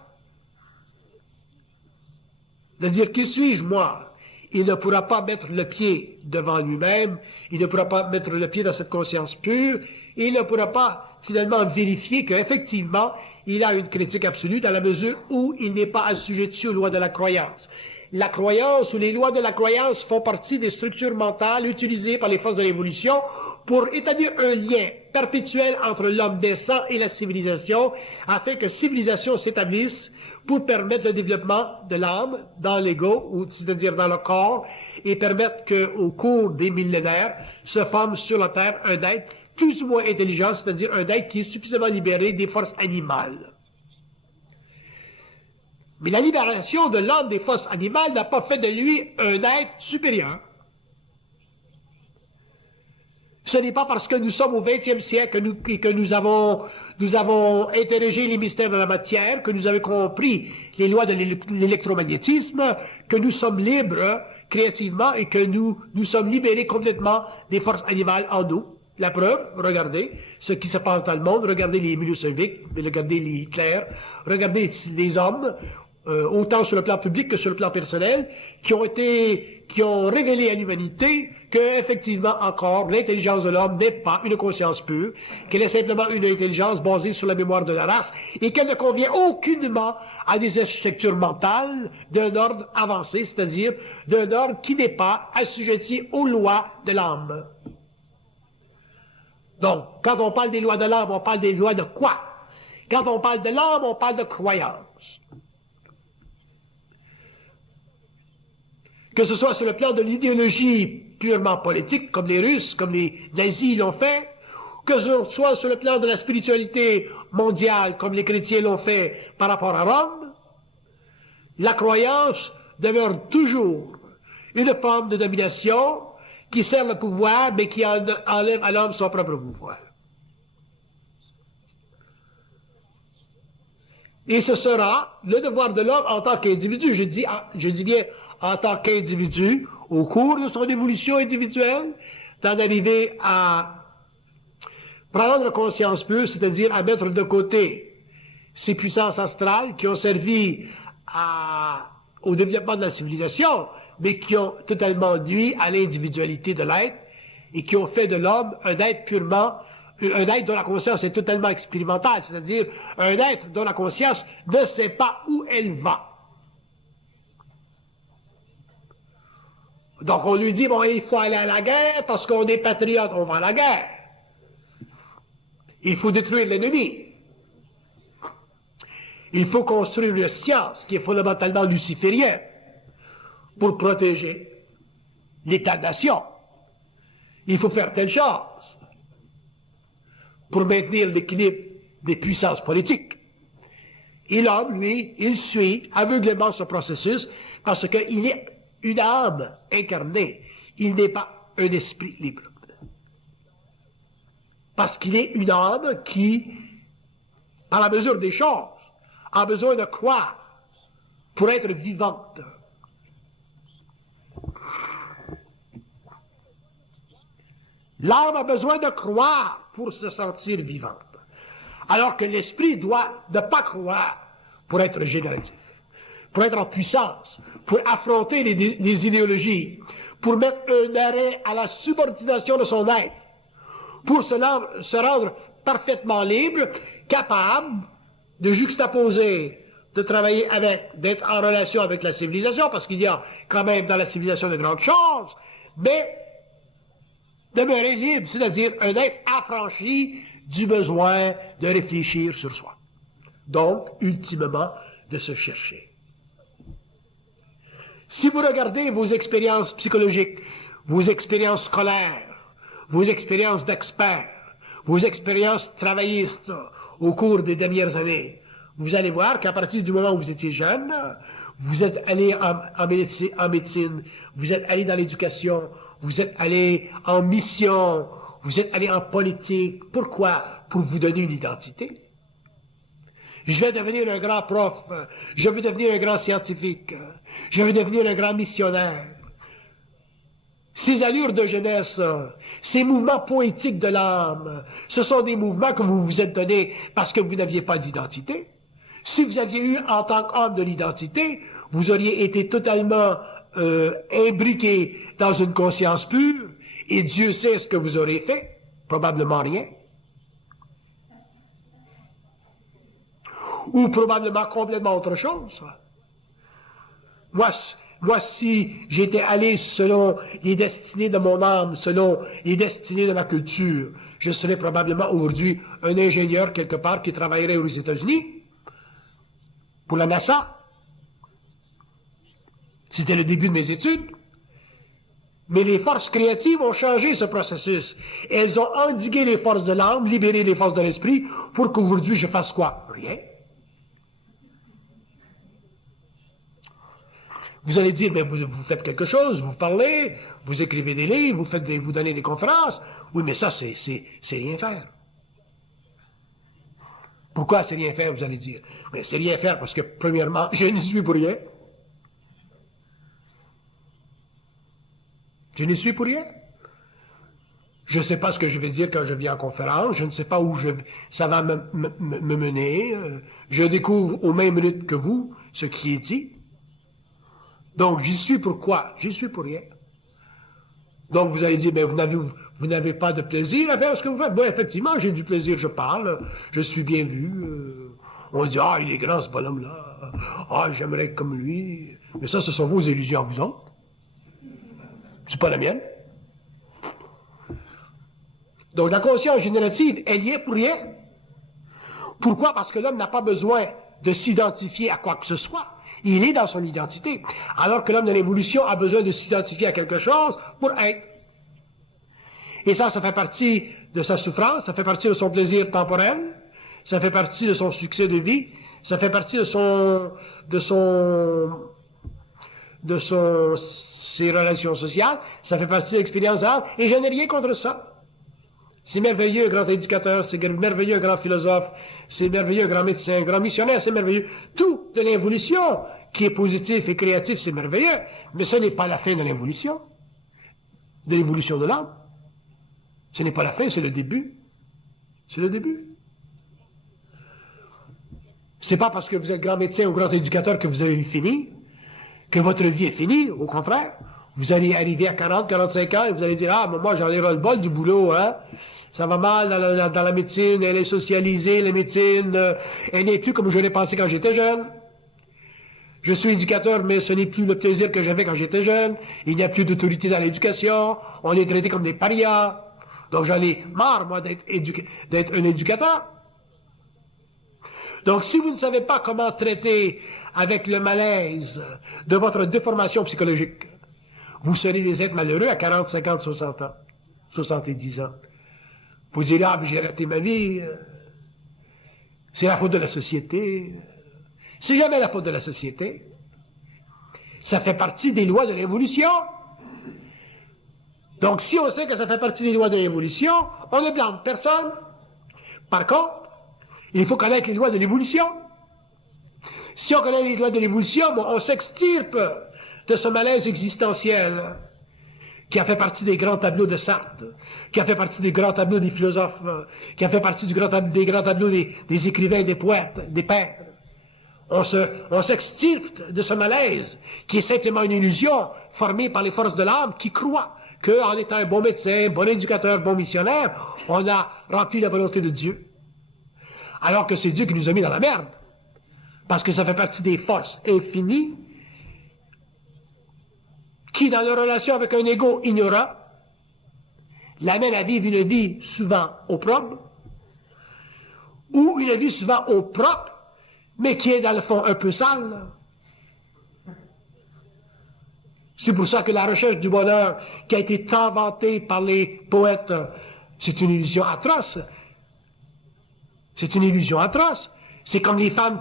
de dire qui suis-je, moi? Il ne pourra pas mettre le pied devant lui-même, il ne pourra pas mettre le pied dans cette conscience pure, et il ne pourra pas finalement vérifier qu'effectivement, il a une critique absolue dans la mesure où il n'est pas assujetti aux lois de la croyance. La croyance ou les lois de la croyance font partie des structures mentales utilisées par les forces de l'évolution pour établir un lien perpétuel entre l'homme naissant et la civilisation, afin que civilisation s'établisse pour permettre le développement de l'âme dans l'ego, c'est-à-dire dans le corps, et permettre qu'au cours des millénaires se forme sur la Terre un être plus ou moins intelligent, c'est-à-dire un être qui est suffisamment libéré des forces animales. Mais la libération de l'homme des forces animales n'a pas fait de lui un être supérieur. Ce n'est pas parce que nous sommes au XXe siècle et que nous avons interrogé les mystères de la matière, que nous avons compris les lois de l'électromagnétisme, que nous sommes libres créativement et que nous sommes libérés complètement des forces animales en nous. La preuve, regardez ce qui se passe dans le monde, regardez les Milosevic, regardez les Hitler, regardez les hommes, autant sur le plan public que sur le plan personnel, qui ont révélé à l'humanité que, effectivement, encore, l'intelligence de l'homme n'est pas une conscience pure, qu'elle est simplement une intelligence basée sur la mémoire de la race, et qu'elle ne convient aucunement à des architectures mentales d'un ordre avancé, c'est-à-dire d'un ordre qui n'est pas assujetti aux lois de l'âme. Donc, quand on parle des lois de l'âme, on parle des lois de quoi? Quand on parle de l'âme, on parle de croyance. Que ce soit sur le plan de l'idéologie purement politique, comme les Russes, comme les nazis l'ont fait, que ce soit sur le plan de la spiritualité mondiale, comme les chrétiens l'ont fait par rapport à Rome, la croyance demeure toujours une forme de domination qui sert le pouvoir, mais qui enlève à l'homme son propre pouvoir. Et ce sera le devoir de l'homme en tant qu'individu, je dis bien en tant qu'individu, au cours de son évolution individuelle, d'en arriver à prendre conscience pure, c'est-à-dire à mettre de côté ces puissances astrales qui ont servi au développement de la civilisation, mais qui ont totalement nuit à l'individualité de l'être et qui ont fait de l'homme un être purement un être dont la conscience est totalement expérimentale, c'est-à-dire un être dont la conscience ne sait pas où elle va. Donc on lui dit, bon, il faut aller à la guerre parce qu'on est patriote, on va à la guerre. Il faut détruire l'ennemi. Il faut construire une science qui est fondamentalement luciférienne pour protéger l'État-nation. Il faut faire telle chose pour maintenir l'équilibre des puissances politiques. Et l'homme, lui, il suit aveuglément ce processus parce qu'il est une âme incarnée. Il n'est pas un esprit libre. Parce qu'il est une âme qui, par la mesure des choses, a besoin de croire pour être vivante. L'âme a besoin de croire pour se sentir vivante. Alors que l'esprit doit ne pas croire pour être génératif, pour être en puissance, pour affronter les idéologies, pour mettre un arrêt à la subordination de son être, pour se rendre parfaitement libre, capable de juxtaposer, de travailler avec, d'être en relation avec la civilisation, parce qu'il y a quand même dans la civilisation de grandes choses, mais demeurer libre, c'est-à-dire un être affranchi du besoin de réfléchir sur soi. Donc, ultimement, de se chercher. Si vous regardez vos expériences psychologiques, vos expériences scolaires, vos expériences d'experts, vos expériences travaillistes au cours des dernières années, vous allez voir qu'à partir du moment où vous étiez jeune, vous êtes allé en médecine, vous êtes allé dans l'éducation, vous êtes allé en mission, vous êtes allé en politique. Pourquoi? Pour vous donner une identité. Je vais devenir un grand prof, je veux devenir un grand scientifique, je veux devenir un grand missionnaire. Ces allures de jeunesse, ces mouvements poétiques de l'âme, ce sont des mouvements que vous vous êtes donnés parce que vous n'aviez pas d'identité. Si vous aviez eu en tant qu'homme de l'identité, vous auriez été totalement imbriqué dans une conscience pure, et Dieu sait ce que vous aurez fait, probablement rien. Ou probablement complètement autre chose. Moi, si j'étais allé selon les destinées de mon âme, selon les destinées de ma culture, je serais probablement aujourd'hui un ingénieur quelque part qui travaillerait aux États-Unis, pour la NASA. C'était le début de mes études. Mais les forces créatives ont changé ce processus. Elles ont endigué les forces de l'âme, libéré les forces de l'esprit, pour qu'aujourd'hui je fasse quoi? Rien. Vous allez dire, mais vous faites quelque chose, vous parlez, vous écrivez des livres, vous donnez des conférences. Oui, mais ça, c'est rien faire. Pourquoi c'est rien faire, vous allez dire? Mais c'est rien faire parce que, premièrement, je n'y suis pour rien. Je n'y suis pour rien. Je ne sais pas ce que je vais dire quand je viens en conférence, je ne sais pas où ça va me mener. Je découvre aux mêmes minutes que vous ce qui est dit. Donc, j'y suis pour quoi? J'y suis pour rien. Donc, vous allez dire, mais vous n'avez pas de plaisir à faire ce que vous faites. Bon, effectivement, j'ai du plaisir, je parle, je suis bien vu. On dit, ah, il est grand ce bonhomme-là. Ah, j'aimerais être comme lui. Mais ça, ce sont vos illusions à vous autres. C'est pas la mienne. Donc, la conscience générative, elle y est pour rien. Pourquoi? Parce que l'homme n'a pas besoin de s'identifier à quoi que ce soit. Il est dans son identité. Alors que l'homme de l'évolution a besoin de s'identifier à quelque chose pour être. Et ça fait partie de sa souffrance, ça fait partie de son plaisir temporel, ça fait partie de son succès de vie, ça fait partie de ses relations sociales, ça fait partie de l'expérience d'âme, et je n'ai rien contre ça. C'est merveilleux, un grand éducateur, c'est merveilleux, un grand philosophe, c'est merveilleux, un grand médecin, un grand missionnaire, c'est merveilleux. Tout de l'évolution qui est positif et créatif, c'est merveilleux, mais ce n'est pas la fin de l'évolution de l'âme. Ce n'est pas la fin, c'est le début. C'est le début. C'est pas parce que vous êtes grand médecin ou grand éducateur que vous avez fini, que votre vie est finie, au contraire. Vous allez arriver à 40, 45 ans et vous allez dire, ah, moi j'en ai ras-le-bol du boulot, hein. Ça va mal dans la médecine, elle est socialisée, la médecine, elle n'est plus comme je l'ai pensé quand j'étais jeune. Je suis éducateur, mais ce n'est plus le plaisir que j'avais quand j'étais jeune. Il n'y a plus d'autorité dans l'éducation. On est traité comme des parias. Donc j'en ai marre, moi, d'être un éducateur. Donc si vous ne savez pas comment traiter avec le malaise de votre déformation psychologique, vous serez des êtres malheureux à 40, 50, 60 ans, 70 ans. Vous direz, ah, mais j'ai raté ma vie, c'est la faute de la société. C'est jamais la faute de la société. Ça fait partie des lois de l'évolution. Donc, si on sait que ça fait partie des lois de l'évolution, on ne blâme personne. Par contre, il faut connaître les lois de l'évolution. Si on connaît les lois de l'évolution, on s'extirpe de ce malaise existentiel qui a fait partie des grands tableaux de Sartre, qui a fait partie des grands tableaux des philosophes, qui a fait partie des grands tableaux des écrivains, des poètes, des peintres. On s'extirpe de ce malaise qui est simplement une illusion formée par les forces de l'âme qui croient qu'en étant un bon médecin, bon éducateur, bon missionnaire, on a rempli la volonté de Dieu. Alors que c'est Dieu qui nous a mis dans la merde. Parce que ça fait partie des forces infinies qui, dans leur relation avec un ego ignorant, l'amènent à vivre une vie souvent opprobre, ou une vie souvent au propre, mais qui est dans le fond un peu sale. C'est pour ça que la recherche du bonheur qui a été tant vantée par les poètes, c'est une illusion atroce. C'est une illusion atroce. C'est comme les femmes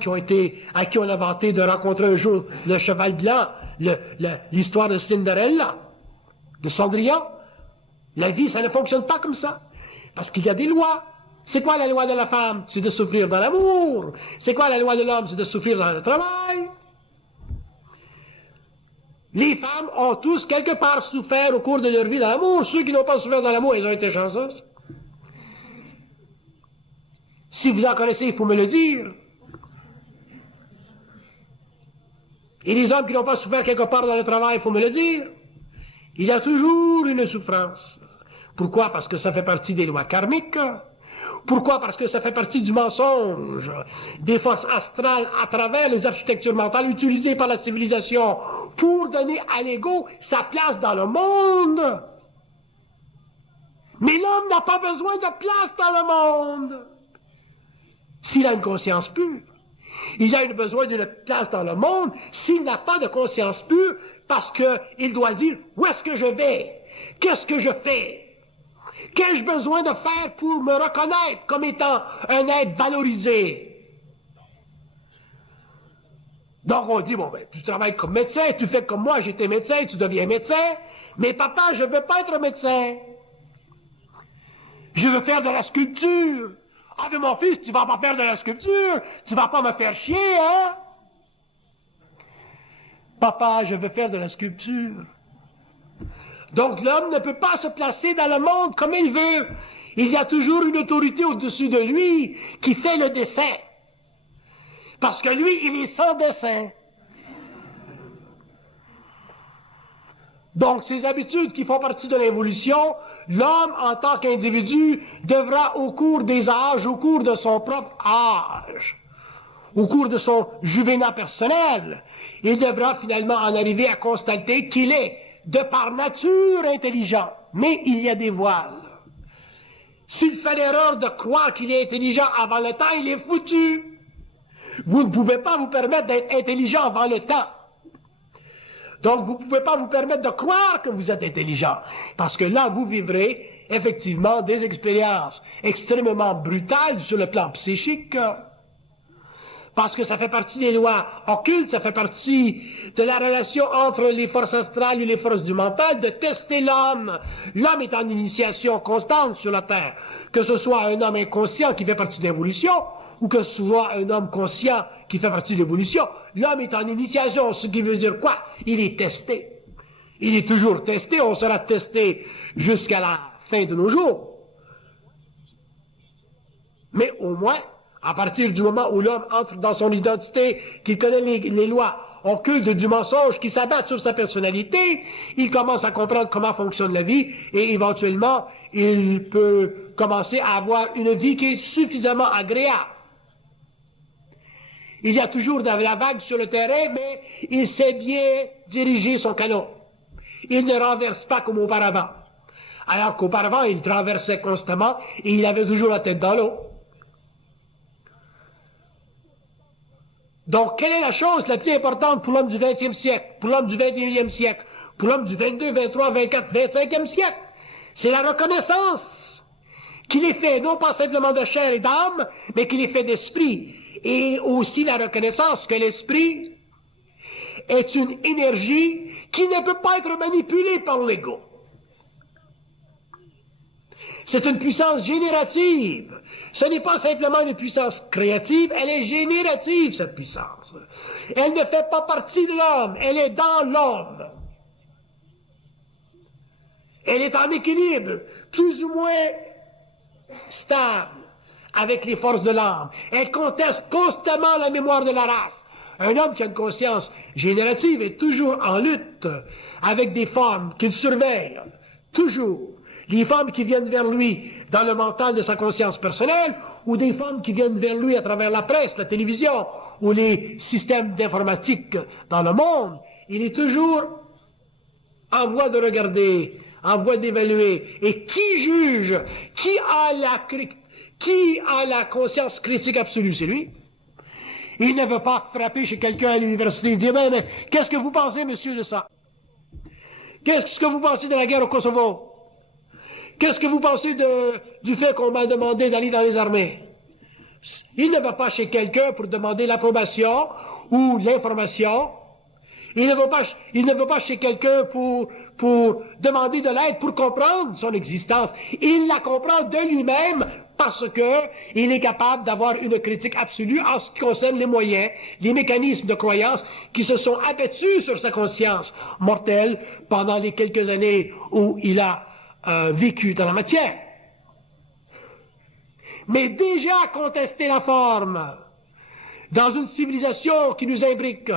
à qui on a vanté de rencontrer un jour le cheval blanc, l'histoire de Cinderella, de Cendrillon. La vie, ça ne fonctionne pas comme ça. Parce qu'il y a des lois. C'est quoi la loi de la femme? C'est de souffrir dans l'amour. C'est quoi la loi de l'homme? C'est de souffrir dans le travail. Les femmes ont tous quelque part souffert au cours de leur vie dans l'amour. Ceux qui n'ont pas souffert dans l'amour, ils ont été chanceuses. Si vous en connaissez, il faut me le dire. Et les hommes qui n'ont pas souffert quelque part dans le travail, il faut me le dire. Il y a toujours une souffrance. Pourquoi? Parce que ça fait partie des lois karmiques. Pourquoi? Parce que ça fait partie du mensonge, des forces astrales à travers les architectures mentales utilisées par la civilisation pour donner à l'ego sa place dans le monde. Mais l'homme n'a pas besoin de place dans le monde. S'il a une conscience pure, il a besoin d'une place dans le monde s'il n'a pas de conscience pure parce qu'il doit dire où est-ce que je vais, qu'est-ce que je fais. Qu'ai-je besoin de faire pour me reconnaître comme étant un être valorisé? Donc on dit, bon ben, tu travailles comme médecin, tu fais comme moi, j'étais médecin, tu deviens médecin, mais papa, je ne veux pas être médecin. Je veux faire de la sculpture. Ah mais mon fils, tu vas pas faire de la sculpture, tu vas pas me faire chier, hein? Papa, je veux faire de la sculpture. Donc l'homme ne peut pas se placer dans le monde comme il veut. Il y a toujours une autorité au-dessus de lui qui fait le dessin. Parce que lui, il est sans dessin. Donc ces habitudes qui font partie de l'évolution, l'homme en tant qu'individu devra au cours des âges, au cours de son propre âge, au cours de son juvénat personnel, il devra finalement en arriver à constater qu'il est de par nature intelligent, mais il y a des voiles. S'il fait l'erreur de croire qu'il est intelligent avant le temps, il est foutu. Vous ne pouvez pas vous permettre d'être intelligent avant le temps. Donc, vous ne pouvez pas vous permettre de croire que vous êtes intelligent. Parce que là, vous vivrez effectivement des expériences extrêmement brutales sur le plan psychique. Parce que ça fait partie des lois occultes, ça fait partie de la relation entre les forces astrales et les forces du mental, de tester l'homme. L'homme est en initiation constante sur la Terre. Que ce soit un homme inconscient qui fait partie de l'évolution, ou que ce soit un homme conscient qui fait partie de l'évolution, l'homme est en initiation, ce qui veut dire quoi? Il est testé. Il est toujours testé, on sera testé jusqu'à la fin de nos jours. Mais au moins, à partir du moment où l'homme entre dans son identité, qu'il connaît les lois occultes du mensonge qui s'abattent sur sa personnalité, il commence à comprendre comment fonctionne la vie et éventuellement, il peut commencer à avoir une vie qui est suffisamment agréable. Il y a toujours de la vague sur le terrain, mais il sait bien diriger son canon. Il ne renverse pas comme auparavant. Alors qu'auparavant, il traversait constamment et il avait toujours la tête dans l'eau. Donc, quelle est la chose la plus importante pour l'homme du 20e siècle, pour l'homme du 21e siècle, pour l'homme du 22, 23, 24, 25e siècle? C'est la reconnaissance qu'il est fait, non pas simplement de chair et d'âme, mais qu'il est fait d'esprit. Et aussi la reconnaissance que l'esprit est une énergie qui ne peut pas être manipulée par l'ego. C'est une puissance générative. Ce n'est pas simplement une puissance créative, elle est générative, cette puissance. Elle ne fait pas partie de l'homme, elle est dans l'homme. Elle est en équilibre, plus ou moins stable, avec les forces de l'âme. Elle conteste constamment la mémoire de la race. Un homme qui a une conscience générative est toujours en lutte avec des formes qu'il surveille. Toujours. Les femmes qui viennent vers lui dans le mental de sa conscience personnelle, ou des femmes qui viennent vers lui à travers la presse, la télévision, ou les systèmes d'informatique dans le monde, il est toujours en voie de regarder, en voie d'évaluer. Et qui juge, qui a la conscience critique absolue? C'est lui. Il ne veut pas frapper chez quelqu'un à l'université et dire, mais qu'est-ce que vous pensez, monsieur, de ça? Qu'est-ce que vous pensez de la guerre au Kosovo? Qu'est-ce que vous pensez du fait qu'on m'a demandé d'aller dans les armées? Il ne va pas chez quelqu'un pour demander l'approbation ou l'information. Il ne va pas chez quelqu'un pour demander de l'aide, pour comprendre son existence. Il la comprend de lui-même parce qu'il est capable d'avoir une critique absolue en ce qui concerne les moyens, les mécanismes de croyance qui se sont abattus sur sa conscience mortelle pendant les quelques années où il a vécu dans la matière. Mais déjà contester la forme dans une civilisation qui nous imbrique,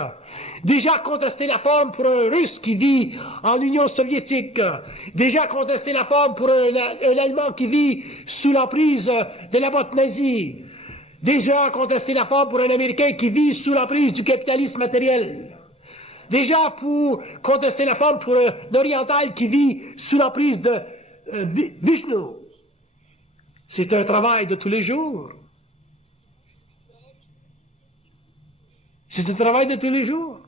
déjà contester la forme pour un Russe qui vit en Union soviétique, déjà contester la forme pour un Allemand qui vit sous l'emprise de la botte nazie, déjà contester la forme pour un Américain qui vit sous l'emprise du capitalisme matériel, déjà pour contester la forme pour un Oriental qui vit sous l'emprise de Vishnu. C'est un travail de tous les jours. C'est un travail de tous les jours.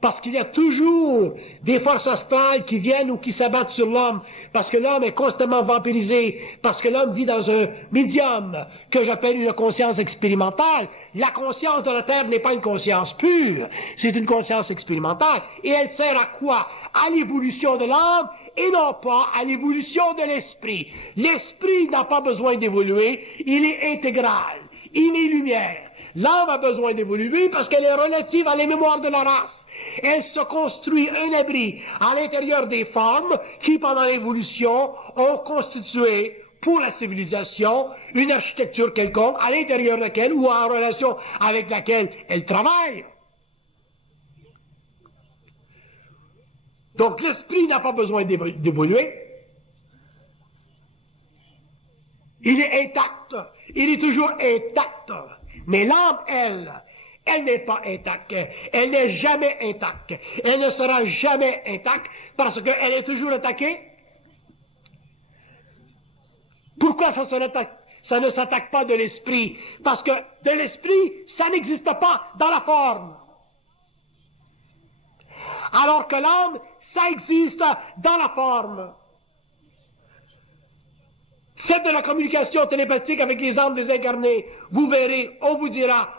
Parce qu'il y a toujours des forces astrales qui viennent ou qui s'abattent sur l'homme, parce que l'homme est constamment vampirisé, parce que l'homme vit dans un médium que j'appelle une conscience expérimentale. La conscience de la Terre n'est pas une conscience pure, c'est une conscience expérimentale. Et elle sert à quoi? À l'évolution de l'âme et non pas à l'évolution de l'esprit. L'esprit n'a pas besoin d'évoluer, il est intégral, il est lumière. L'âme a besoin d'évoluer parce qu'elle est relative à la mémoire de la race. Elle se construit un abri à l'intérieur des formes qui, pendant l'évolution, ont constitué pour la civilisation une architecture quelconque à l'intérieur de laquelle ou en relation avec laquelle elle travaille. Donc l'esprit n'a pas besoin d'évoluer. Il est intact. Il est toujours intact. Mais l'âme, elle n'est pas intacte. Elle n'est jamais intacte. Elle ne sera jamais intacte parce qu'elle est toujours attaquée. Pourquoi ça ne s'attaque pas de l'esprit? Parce que de l'esprit, ça n'existe pas dans la forme. Alors que l'âme, ça existe dans la forme. Faites de la communication télépathique avec les âmes désincarnées. Vous verrez, on vous dira,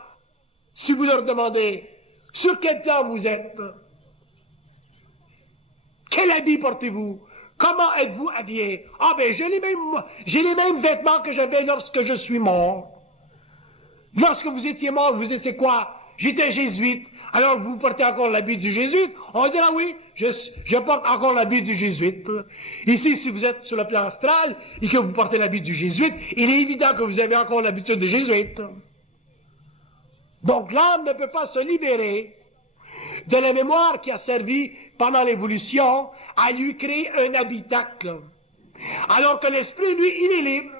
si vous leur demandez, sur quel plan vous êtes? Quel habit portez-vous? Comment êtes-vous habillé? Ah ben, j'ai les mêmes vêtements que j'avais lorsque je suis mort. Lorsque vous étiez mort, vous étiez quoi? J'étais jésuite. Alors vous portez encore l'habit du jésuite? On dira oui, je porte encore l'habit du jésuite. Ici, si vous êtes sur le plan astral et que vous portez l'habit du jésuite, il est évident que vous avez encore l'habitude de jésuite. Donc l'âme ne peut pas se libérer de la mémoire qui a servi pendant l'évolution à lui créer un habitacle. Alors que l'esprit, lui, il est libre.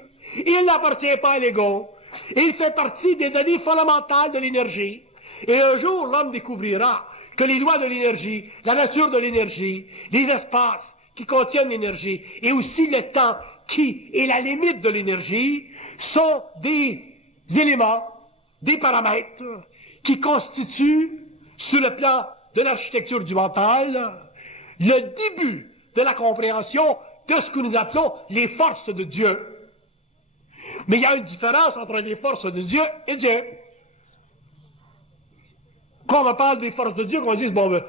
Il n'appartient pas à l'ego. Il fait partie des données fondamentales de l'énergie. Et un jour, l'homme découvrira que les lois de l'énergie, la nature de l'énergie, les espaces qui contiennent l'énergie, et aussi le temps qui est la limite de l'énergie, sont des éléments, des paramètres qui constituent, sur le plan de l'architecture du mental, le début de la compréhension de ce que nous appelons les forces de Dieu. Mais il y a une différence entre les forces de Dieu et Dieu. Quand on parle des forces de Dieu, qu'on dise, bon, M.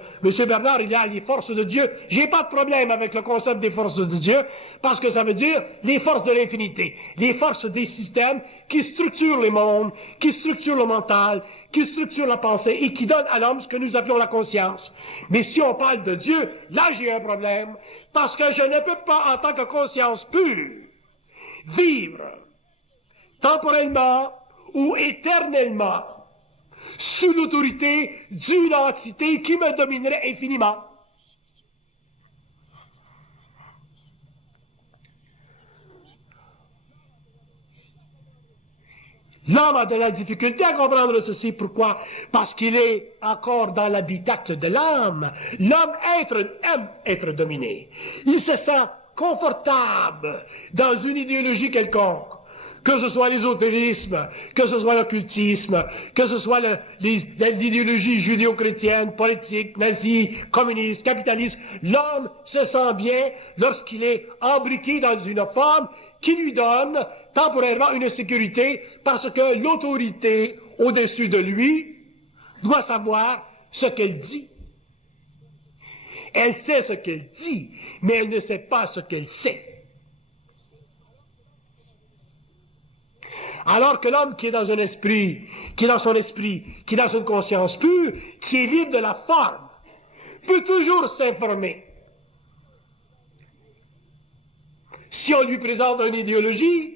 Bernard, il y a les forces de Dieu. J'ai pas de problème avec le concept des forces de Dieu, parce que ça veut dire les forces de l'infinité, les forces des systèmes qui structurent les mondes, qui structurent le mental, qui structurent la pensée et qui donnent à l'homme ce que nous appelons la conscience. Mais si on parle de Dieu, là j'ai un problème, parce que je ne peux pas, en tant que conscience pure, vivre temporellement ou éternellement sous l'autorité d'une entité qui me dominerait infiniment. L'homme a de la difficulté à comprendre ceci. Pourquoi? Parce qu'il est encore dans l'habitacle de l'âme. L'homme aime être dominé. Il se sent confortable dans une idéologie quelconque. Que ce soit l'ésotérisme, que ce soit l'occultisme, que ce soit l'idéologie judéo-chrétienne, politique, nazie, communiste, capitaliste, l'homme se sent bien lorsqu'il est embriqué dans une forme qui lui donne temporairement une sécurité parce que l'autorité au-dessus de lui doit savoir ce qu'elle dit. Elle sait ce qu'elle dit, mais elle ne sait pas ce qu'elle sait. Alors que l'homme qui est dans un esprit, qui est dans son esprit, qui est dans une conscience pure, qui est libre de la forme, peut toujours s'informer. Si on lui présente une idéologie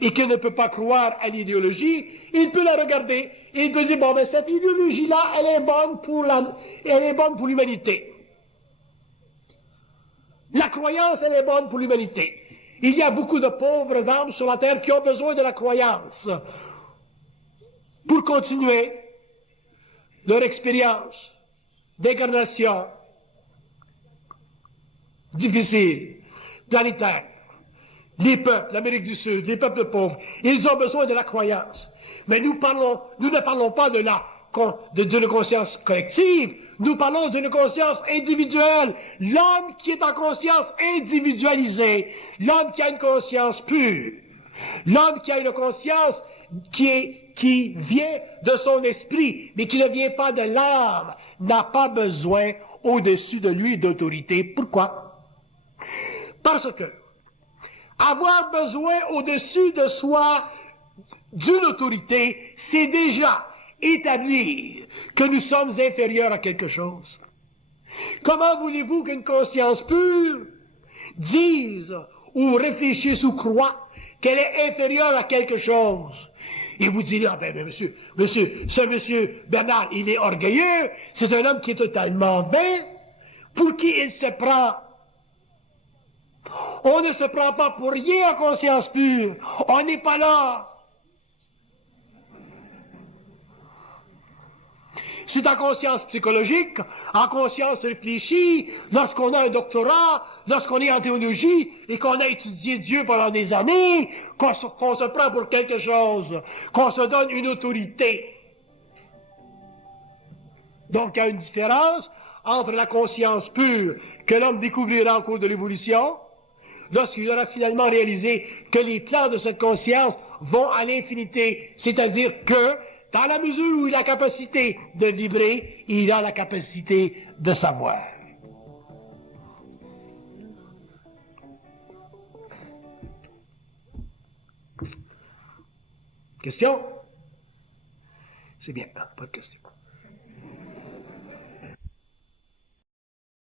et qu'il ne peut pas croire à l'idéologie, il peut la regarder et il peut dire, bon, mais cette idéologie-là, elle est bonne pour l'humanité. La croyance, elle est bonne pour l'humanité. Il y a beaucoup de pauvres âmes sur la terre qui ont besoin de la croyance pour continuer leur expérience d'incarnation difficile, planétaire. Les peuples, l'Amérique du Sud, les peuples pauvres, ils ont besoin de la croyance. Mais nous ne parlons pas d'une conscience collective, nous parlons d'une conscience individuelle. L'homme qui est en conscience individualisée, l'homme qui a une conscience pure, l'homme qui a une conscience qui vient de son esprit, mais qui ne vient pas de l'âme, n'a pas besoin au-dessus de lui d'autorité. Pourquoi? Parce que avoir besoin au-dessus de soi d'une autorité, c'est déjà établir que nous sommes inférieurs à quelque chose. Comment voulez-vous qu'une conscience pure dise ou réfléchisse ou croit qu'elle est inférieure à quelque chose? Et vous direz, ah ben ce monsieur Bernard, il est orgueilleux, c'est un homme qui est totalement vain, pour qui il se prend. On ne se prend pas pour rien en conscience pure, on n'est pas là. C'est en conscience psychologique, en conscience réfléchie, lorsqu'on a un doctorat, lorsqu'on est en théologie et qu'on a étudié Dieu pendant des années, qu'on se prend pour quelque chose, qu'on se donne une autorité. Donc il y a une différence entre la conscience pure que l'homme découvrira au cours de l'évolution, lorsqu'il aura finalement réalisé que les plans de cette conscience vont à l'infinité, c'est-à-dire que dans la mesure où il a la capacité de vibrer, il a la capacité de savoir. Question? C'est bien, pas de question.